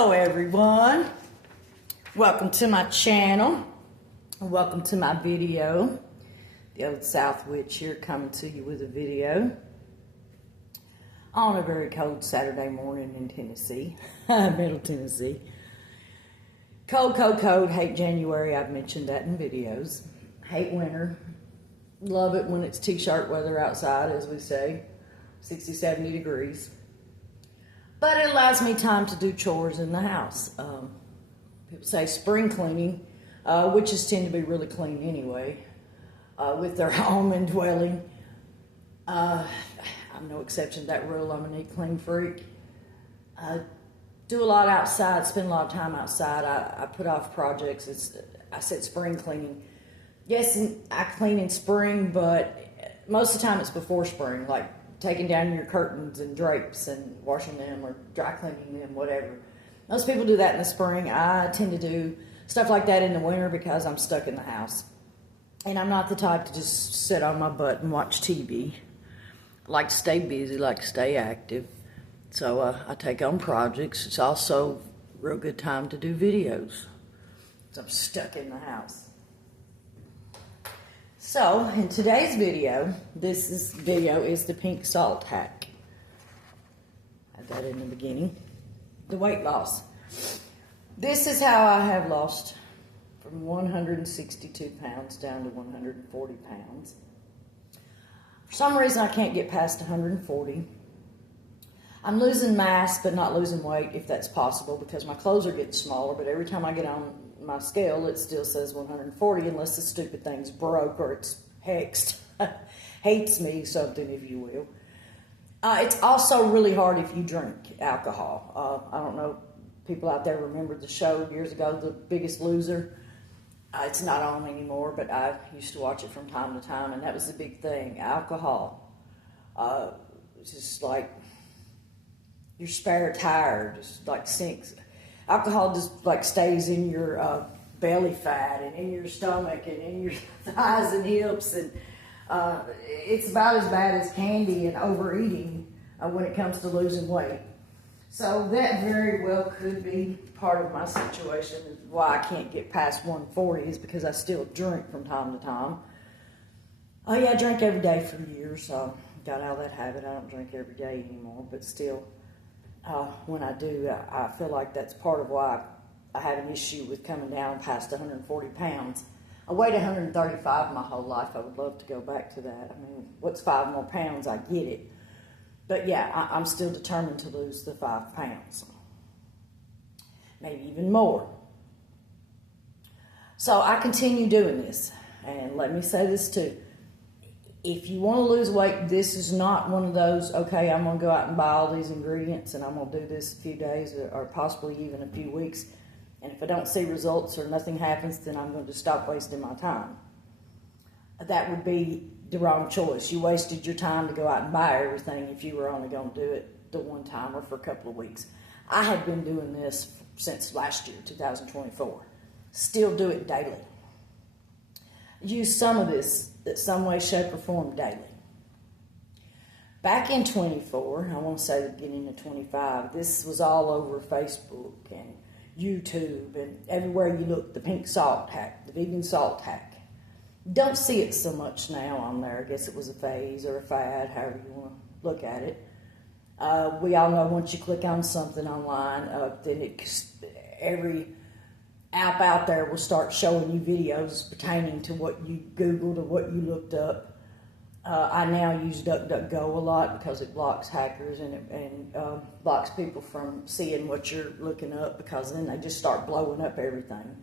Hello everyone, welcome to my channel, welcome to my video. The Old South Witch here coming to you with a video on a very cold Saturday morning in Tennessee, Middle Tennessee. Cold, cold, cold, hate January, I've mentioned that in videos. Hate winter, love it when it's t-shirt weather outside, as we say, 60, 70 degrees. But it allows me time to do chores in the house. People say spring cleaning, witches tend to be really clean anyway, with their home and dwelling. I'm no exception to that rule. I'm a neat, clean freak. I do a lot outside, spend a lot of time outside. I put off projects. I said spring cleaning. Yes, I clean in spring, but most of the time it's before spring, like taking down your curtains and drapes and washing them or dry cleaning them, whatever. Most people do that in the spring. I tend to do stuff like that in the winter because I'm stuck in the house. And I'm not the type to just sit on my butt and watch TV. I like to stay busy, like to stay active. So I take on projects. It's also a real good time to do videos. So I'm stuck in the house. So, in today's video, this video is the pink salt hack. I had that in the beginning. The weight loss. This is how I have lost from 162 pounds down to 140 pounds. For some reason, I can't get past 140. I'm losing mass, but not losing weight, if that's possible, because my clothes are getting smaller, but every time I get on my scale, it still says 140, unless the stupid thing's broke or it's hexed. Hates me, something, if you will. It's also really hard if you drink alcohol. I don't know, people out there remember the show years ago, The Biggest Loser. It's not on anymore, but I used to watch it from time to time, and that was the big thing. Alcohol. It's just like your spare tire just like sinks. Alcohol just like stays in your belly fat and in your stomach and in your thighs and hips, and it's about as bad as candy and overeating when it comes to losing weight. So that very well could be part of my situation. Why I can't get past 140 is because I still drink from time to time. Oh yeah, I drank every day for years. Got out of that habit. I don't drink every day anymore, but still. When I do, I feel like that's part of why I had an issue with coming down past 140 pounds. I weighed 135 my whole life. I would love to go back to that. I mean, what's 5 more pounds? I get it. But yeah, I'm still determined to lose the 5 pounds. Maybe even more. So I continue doing this. And let me say this too. If you want to lose weight, this is not one of those, okay, I'm going to go out and buy all these ingredients and I'm going to do this a few days or possibly even a few weeks. And if I don't see results or nothing happens, then I'm going to stop wasting my time. That would be the wrong choice. You wasted your time to go out and buy everything if you were only going to do it the one time or for a couple of weeks. I had been doing this since last year, 2024. Still do it daily. Use some of this in some way, shape, or form daily. Back in 24, I want to say the beginning of 25, this was all over Facebook and YouTube and everywhere you look, the pink salt hack, the vegan salt hack. Don't see it so much now on there. I guess it was a phase or a fad, however you want to look at it. We all know once you click on something online, then every app out there will start showing you videos pertaining to what you Googled or what you looked up. I now use DuckDuckGo a lot because it blocks hackers and blocks people from seeing what you're looking up, because then they just start blowing up everything.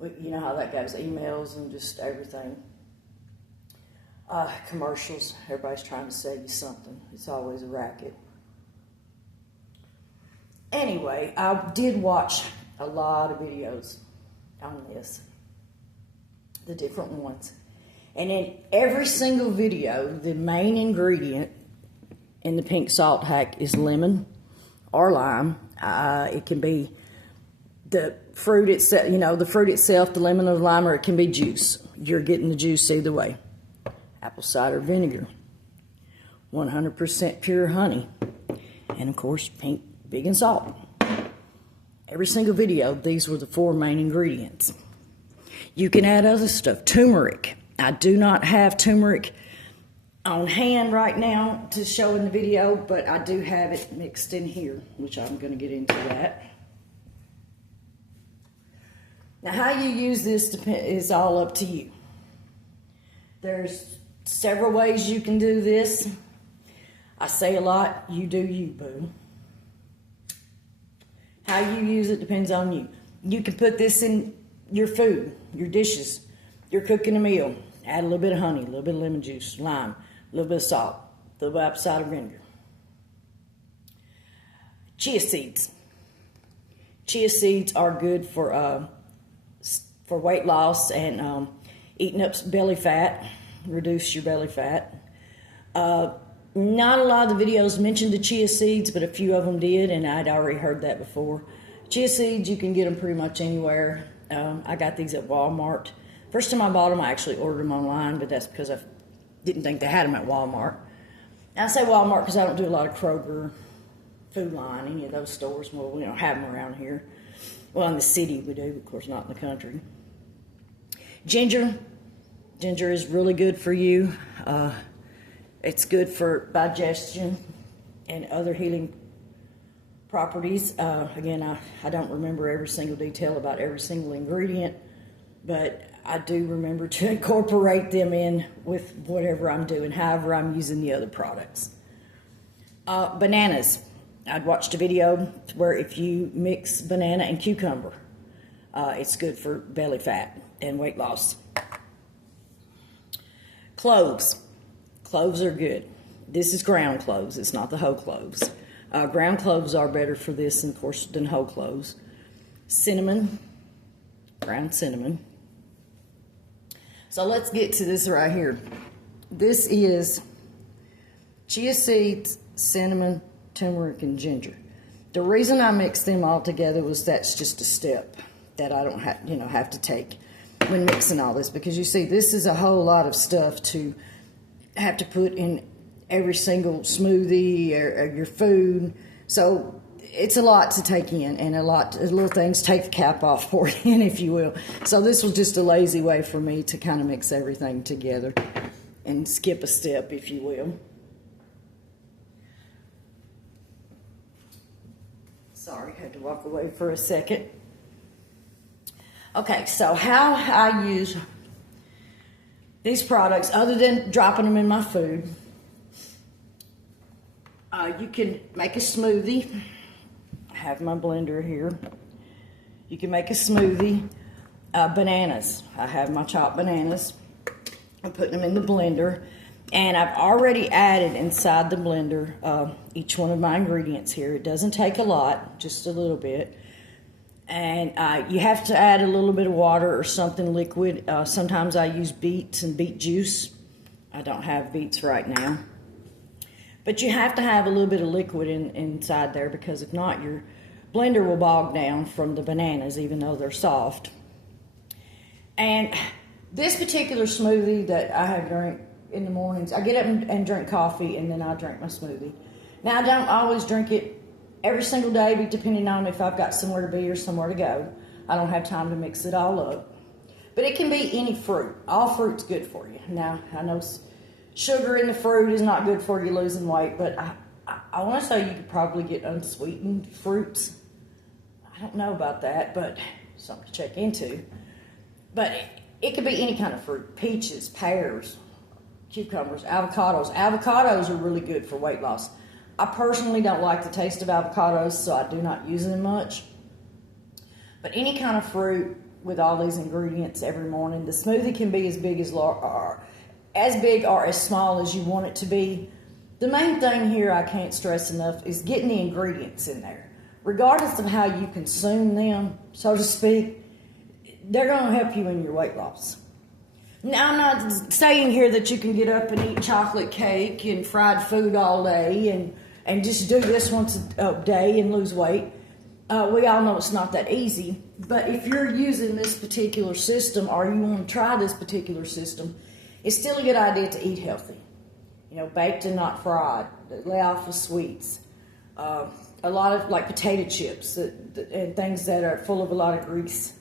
You know how that goes, emails and just everything. Commercials, everybody's trying to sell you something. It's always a racket. Anyway, I did watch a lot of videos on this, the different ones. And in every single video, the main ingredient in the pink salt hack is lemon or lime. It can be the fruit itself, the fruit itself, the lemon or the lime, or it can be juice. You're getting the juice either way. Apple cider vinegar, 100% pure honey, and of course, pink vegan salt. Every single video, these were the 4 main ingredients. You can add other stuff. Turmeric. I do not have turmeric on hand right now to show in the video, but I do have it mixed in here, which I'm going to get into that. Now, how you use this is all up to you. There's several ways you can do this. I say a lot, you do you, boo. How you use it depends on you. You can put this in your food, your dishes. You're cooking a meal. Add a little bit of honey, a little bit of lemon juice, lime, a little bit of salt, a little bit of apple cider vinegar. Chia seeds. Chia seeds are good for weight loss and eating up belly fat, reduce your belly fat. Not a lot of the videos mentioned the chia seeds, but a few of them did, and I'd already heard that before. Chia seeds, you can get them pretty much anywhere. I got these at Walmart. First time I bought them, I actually ordered them online, but that's because I didn't think they had them at Walmart. And I say Walmart because I don't do a lot of Kroger, Food Line, any of those stores. Well, we don't have them around here. Well, in the city we do, of course, not in the country. Ginger. Ginger is really good for you. It's good for digestion and other healing properties. Again, I don't remember every single detail about every single ingredient, but I do remember to incorporate them in with whatever I'm doing, however I'm using the other products. Bananas. I'd watched a video where if you mix banana and cucumber, it's good for belly fat and weight loss. Cloves. Cloves are good. This is ground cloves. It's not the whole cloves. Ground cloves are better for this, of course, than whole cloves. Cinnamon. Ground cinnamon. So let's get to this right here. This is chia seeds, cinnamon, turmeric, and ginger. The reason I mixed them all together was that's just a step that I don't have to take when mixing all this, because you see this is a whole lot of stuff to have to put in every single smoothie or your food. So it's a lot to take in, and a lot of little things take the cap off for you, if you will. So this was just a lazy way for me to kind of mix everything together and skip a step, if you will. Sorry, I had to walk away for a second. Okay, so how I use these products, other than dropping them in my food, you can make a smoothie. I have my blender here. You can make a smoothie. Bananas. I have my chopped bananas. I'm putting them in the blender. And I've already added inside the blender each one of my ingredients here. It doesn't take a lot, just a little bit. And you have to add a little bit of water or something liquid. Sometimes I use beets and beet juice. I don't have beets right now. But you have to have a little bit of liquid inside there, because if not, your blender will bog down from the bananas, even though they're soft. And this particular smoothie that I have drink in the mornings, I get up and drink coffee, and then I drink my smoothie. Now, I don't always drink it every single day, depending on if I've got somewhere to be or somewhere to go. I don't have time to mix it all up. But it can be any fruit. All fruit's good for you. Now, I know sugar in the fruit is not good for you losing weight, but I want to say you could probably get unsweetened fruits. I don't know about that, but something to check into. But it could be any kind of fruit. Peaches, pears, cucumbers, avocados. Avocados are really good for weight loss. I personally don't like the taste of avocados, so I do not use them much. But any kind of fruit with all these ingredients every morning. The smoothie can be as big or as small as you want it to be. The main thing here I can't stress enough is getting the ingredients in there. Regardless of how you consume them, so to speak, they're going to help you in your weight loss. Now, I'm not saying here that you can get up and eat chocolate cake and fried food all day and just do this once a day and lose weight. We all know it's not that easy. But if you're using this particular system, or you want to try this particular system, it's still a good idea to eat healthy. You know, baked and not fried. Lay off of sweets. a lot of like potato chips and things that are full of a lot of grease.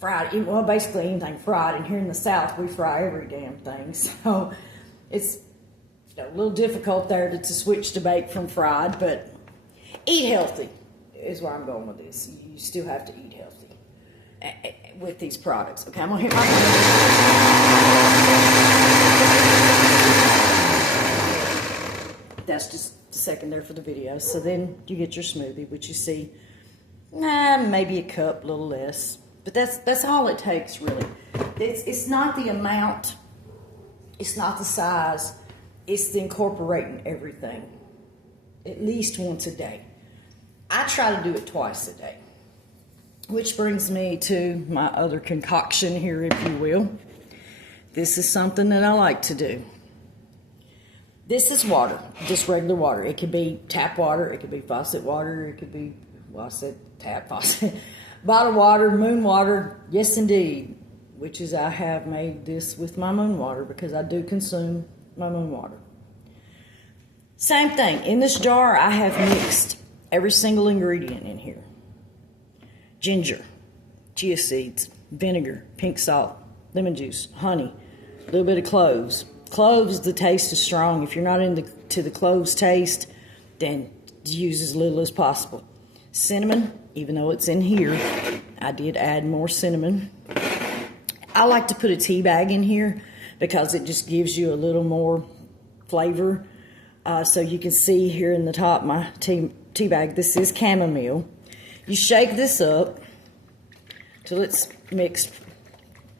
Fried, well, basically anything fried. And here in the South, we fry every damn thing. So it's a little difficult there to switch to bake from fried, but eat healthy is where I'm going with this. You still have to eat healthy with these products. Okay, I'm gonna hit my. That's just a second there for the video. So then you get your smoothie, which you see, maybe a cup, a little less, but that's all it takes really. It's not the amount, it's not the size, it's the incorporating everything at least once a day. I try to do it twice a day, which brings me to my other concoction here, if you will. This is something that I like to do. This is water, just regular water. It could be tap water, it could be faucet water, it could be, well, I said tap, faucet, bottled water, moon water, yes indeed, which is I have made this with my moon water because I do consume my moon water. Same thing, in this jar I have mixed every single ingredient in here. Ginger, chia seeds, vinegar, pink salt, lemon juice, honey, a little bit of cloves. Cloves, the taste is strong. If you're not into the cloves taste, then use as little as possible. Cinnamon, even though it's in here, I did add more cinnamon. I like to put a tea bag in here because it just gives you a little more flavor. So you can see here in the top, my tea bag, this is chamomile. You shake this up till it's mixed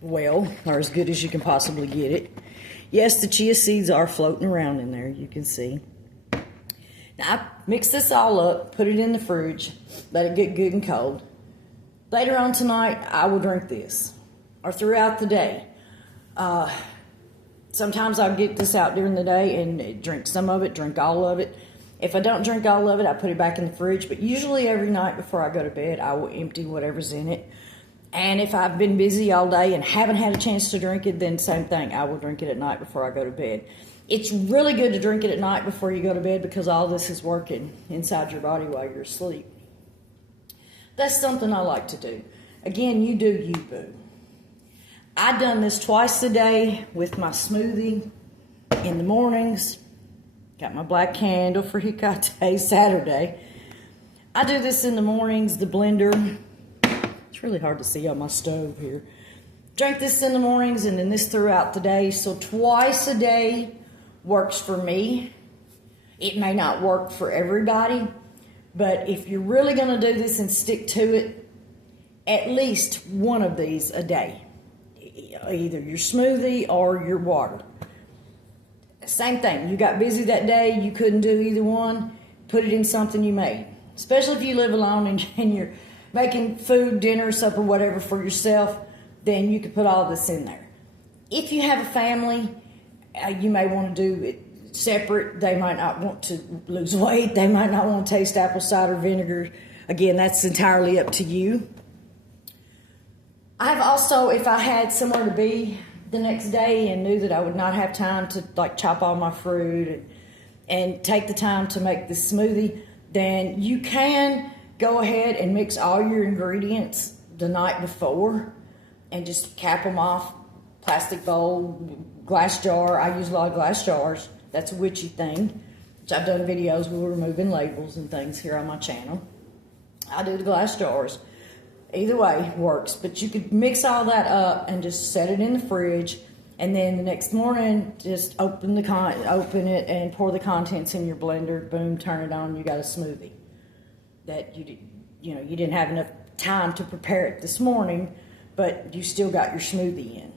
well, or as good as you can possibly get it. Yes, the chia seeds are floating around in there, you can see. Now, I mix this all up, put it in the fridge, let it get good and cold. Later on tonight, I will drink this, or throughout the day. Sometimes I'll get this out during the day and drink some of it, drink all of it. If I don't drink all of it, I put it back in the fridge. But usually every night before I go to bed, I will empty whatever's in it. And if I've been busy all day and haven't had a chance to drink it, then same thing. I will drink it at night before I go to bed. It's really good to drink it at night before you go to bed because all this is working inside your body while you're asleep. That's something I like to do. Again, you do you, boo. I've done this twice a day with my smoothie in the mornings. Got my black candle for Hecate Saturday. I do this in the mornings, the blender. It's really hard to see on my stove here. Drink this in the mornings and then this throughout the day. So twice a day works for me. It may not work for everybody, but if you're really going to do this and stick to it, at least one of these a day. Either your smoothie or your water. Same thing. You got busy that day, you couldn't do either one, put it in something you made. Especially if you live alone and you're making food, dinner, supper, whatever for yourself, then you can put all this in there. If you have a family, you may want to do it separate. They might not want to lose weight. They might not want to taste apple cider vinegar. Again, that's entirely up to you. I've also, if I had somewhere to be the next day and knew that I would not have time to like chop all my fruit and take the time to make this smoothie, then you can go ahead and mix all your ingredients the night before and just cap them off. Plastic bowl, glass jar. I use a lot of glass jars. That's a witchy thing, which I've done videos with removing labels and things here on my channel. I do the glass jars. Either way works, but you could mix all that up and just set it in the fridge, and then the next morning just open it and pour the contents in your blender. Boom, turn it on. You got a smoothie that you didn't have enough time to prepare it this morning, but you still got your smoothie in.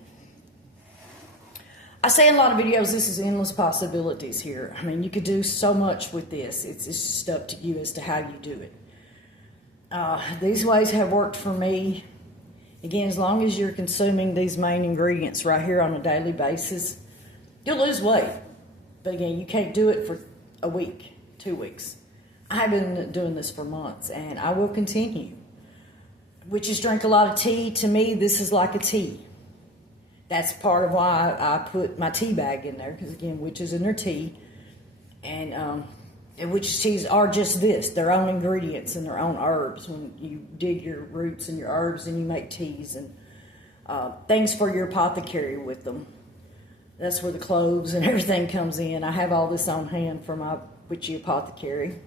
I say in a lot of videos, this is endless possibilities here. I mean, you could do so much with this. It's just up to you as to how you do it. These ways have worked for me. Again, as long as you're consuming these main ingredients right here on a daily basis, you'll lose weight. But again, you can't do it for a week, 2 weeks. I've been doing this for months, and I will continue. Witches drink a lot of tea. To me, this is like a tea. That's part of why I put my tea bag in there, because again, witches in their tea. And which teas are just this, their own ingredients and their own herbs. When you dig your roots and your herbs and you make teas and things for your apothecary with them. That's where the cloves and everything comes in. I have all this on hand for my witchy apothecary.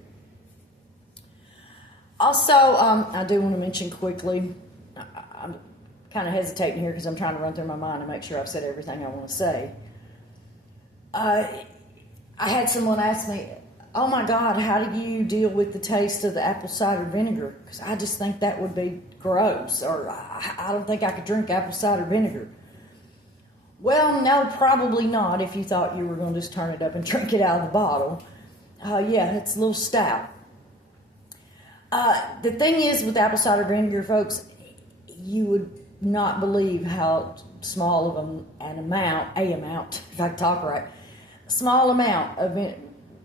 Also, I do want to mention quickly, I'm kind of hesitating here because I'm trying to run through my mind and make sure I've said everything I want to say. I had someone ask me, oh my God, how do you deal with the taste of the apple cider vinegar? Because I just think that would be gross, or I don't think I could drink apple cider vinegar. Well, no, probably not if you thought you were going to just turn it up and drink it out of the bottle. Yeah, it's a little stout. The thing is with apple cider vinegar, folks, you would not believe how small of an amount, if I can talk right, small amount of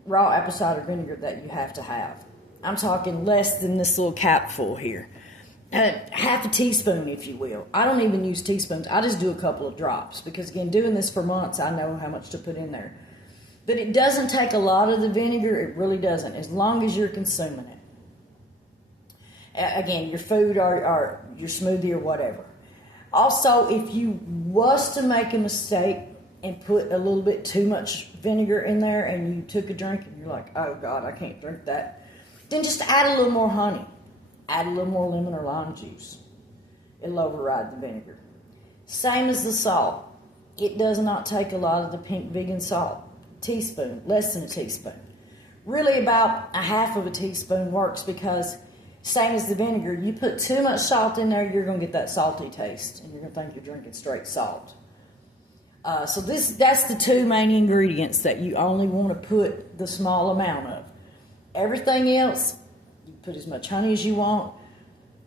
raw apple cider vinegar that you have to have. I'm talking less than this little capful here. Half a teaspoon, if you will. I don't even use teaspoons. I just do a couple of drops because, again, doing this for months, I know how much to put in there. But it doesn't take a lot of the vinegar. It really doesn't, as long as you're consuming it. Again, your food or your smoothie or whatever. Also, if you was to make a mistake and put a little bit too much vinegar in there and you took a drink and you're like, oh God, I can't drink that, then just add a little more honey. Add a little more lemon or lime juice. It'll override the vinegar. Same as the salt. It does not take a lot of the pink vegan salt. Teaspoon, less than a teaspoon. Really about a half of a teaspoon works because same as the vinegar, you put too much salt in there, you're going to get that salty taste and you're going to think you're drinking straight salt. So that's the two main ingredients that you only want to put the small amount of. Everything else, you put as much honey as you want.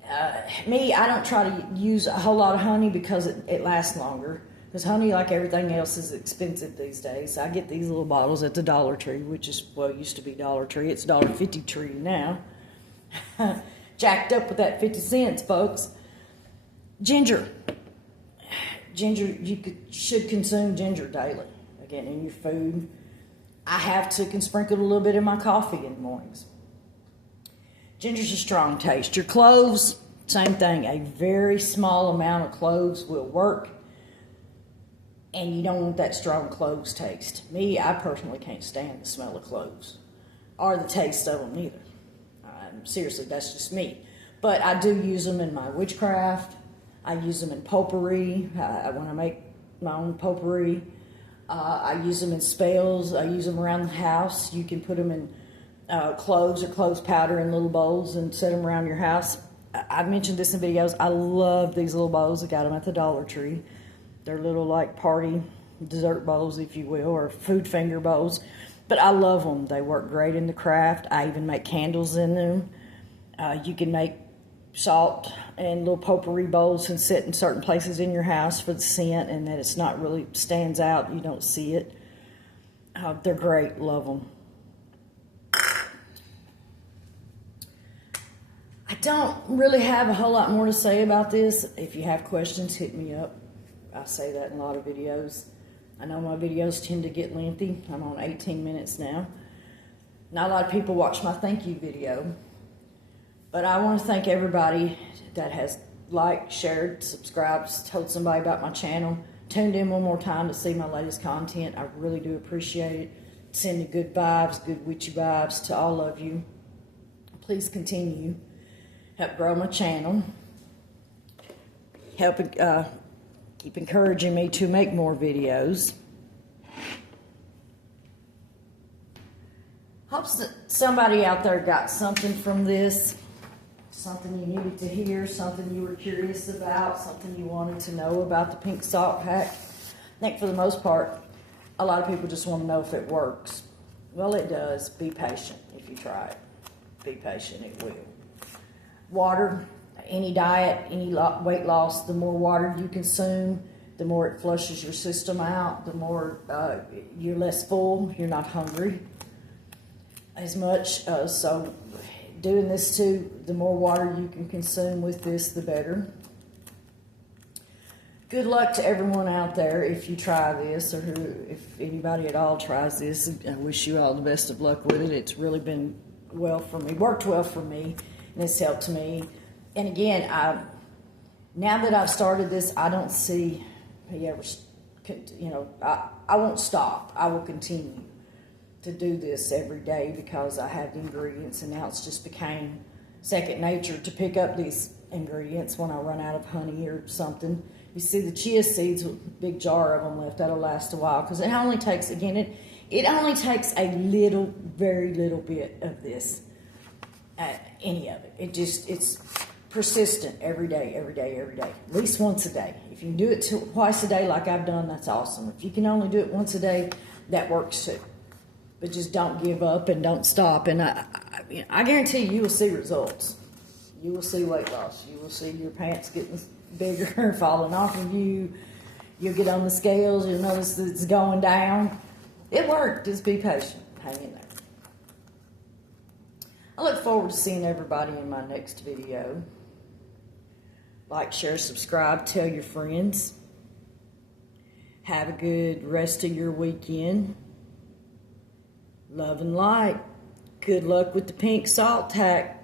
I don't try to use a whole lot of honey because it lasts longer. Because honey, like everything else, is expensive these days. I get these little bottles at the Dollar Tree, which is, well, it used to be Dollar Tree. It's $1.50 Tree now. Jacked up with that 50 cents, folks. Ginger, you should consume ginger daily. Again, in your food. I have to sprinkle a little bit in my coffee in the mornings. Ginger's a strong taste. Your cloves, same thing. A very small amount of cloves will work. And you don't want that strong cloves taste. I personally can't stand the smell of cloves. Or the taste of them either. Seriously, that's just me. But I do use them in my witchcraft. I use them in potpourri. When I make my own potpourri. I use them in spells. I use them around the house. You can put them in cloves or cloves powder in little bowls and set them around your house. I've mentioned this in videos. I love these little bowls. I got them at the Dollar Tree. They're little like party dessert bowls, if you will, or food finger bowls. But I love them. They work great in the craft. I even make candles in them. You can make salt and little potpourri bowls and sit in certain places in your house for the scent and that it's not really stands out. You don't see it. They're great. Love them. I don't really have a whole lot more to say about this. If you have questions, hit me up. I say that in a lot of videos. I know my videos tend to get lengthy. I'm on 18 minutes now. Not a lot of people watch my thank you video. But I want to thank everybody that has liked, shared, subscribed, told somebody about my channel, tuned in one more time to see my latest content. I really do appreciate it. Sending good vibes, good witchy vibes to all of you. Please continue. Help grow my channel. Help keep encouraging me to make more videos. Hope somebody out there got something from this. Something you needed to hear, something you were curious about, something you wanted to know about the pink salt hack. I think for the most part, a lot of people just want to know if it works. Well, it does. Be patient if you try it. Be patient, it will. Water, any diet, any weight loss, the more water you consume, the more it flushes your system out, the more you're less full, you're not hungry as much. So doing this too, the more water you can consume with this, the better. good luck to everyone out there if you try this, or if anybody at all tries this. I wish you all the best of luck with it. It's really been well for me, worked well for me, and it's helped me. And again, now that I've started this, I don't see me ever, I won't stop. I will continue to do this every day because I have the ingredients, and now it's just became second nature to pick up these ingredients when I run out of honey or something. You see the chia seeds, a big jar of them left. That'll last a while because it only takes, again, it only takes a little, very little bit of this, any of it. It's persistent every day, every day, every day, at least once a day. If you can do it twice a day like I've done, that's awesome. If you can only do it once a day, that works too. But just don't give up and don't stop. And I guarantee you will see results. You will see weight loss. You will see your pants getting bigger, falling off of you. You'll get on the scales. You'll notice that it's going down. It worked. Just be patient. Hang in there. I look forward to seeing everybody in my next video. Like, share, subscribe, tell your friends. Have a good rest of your weekend. Love and light. Good luck with the pink salt tack.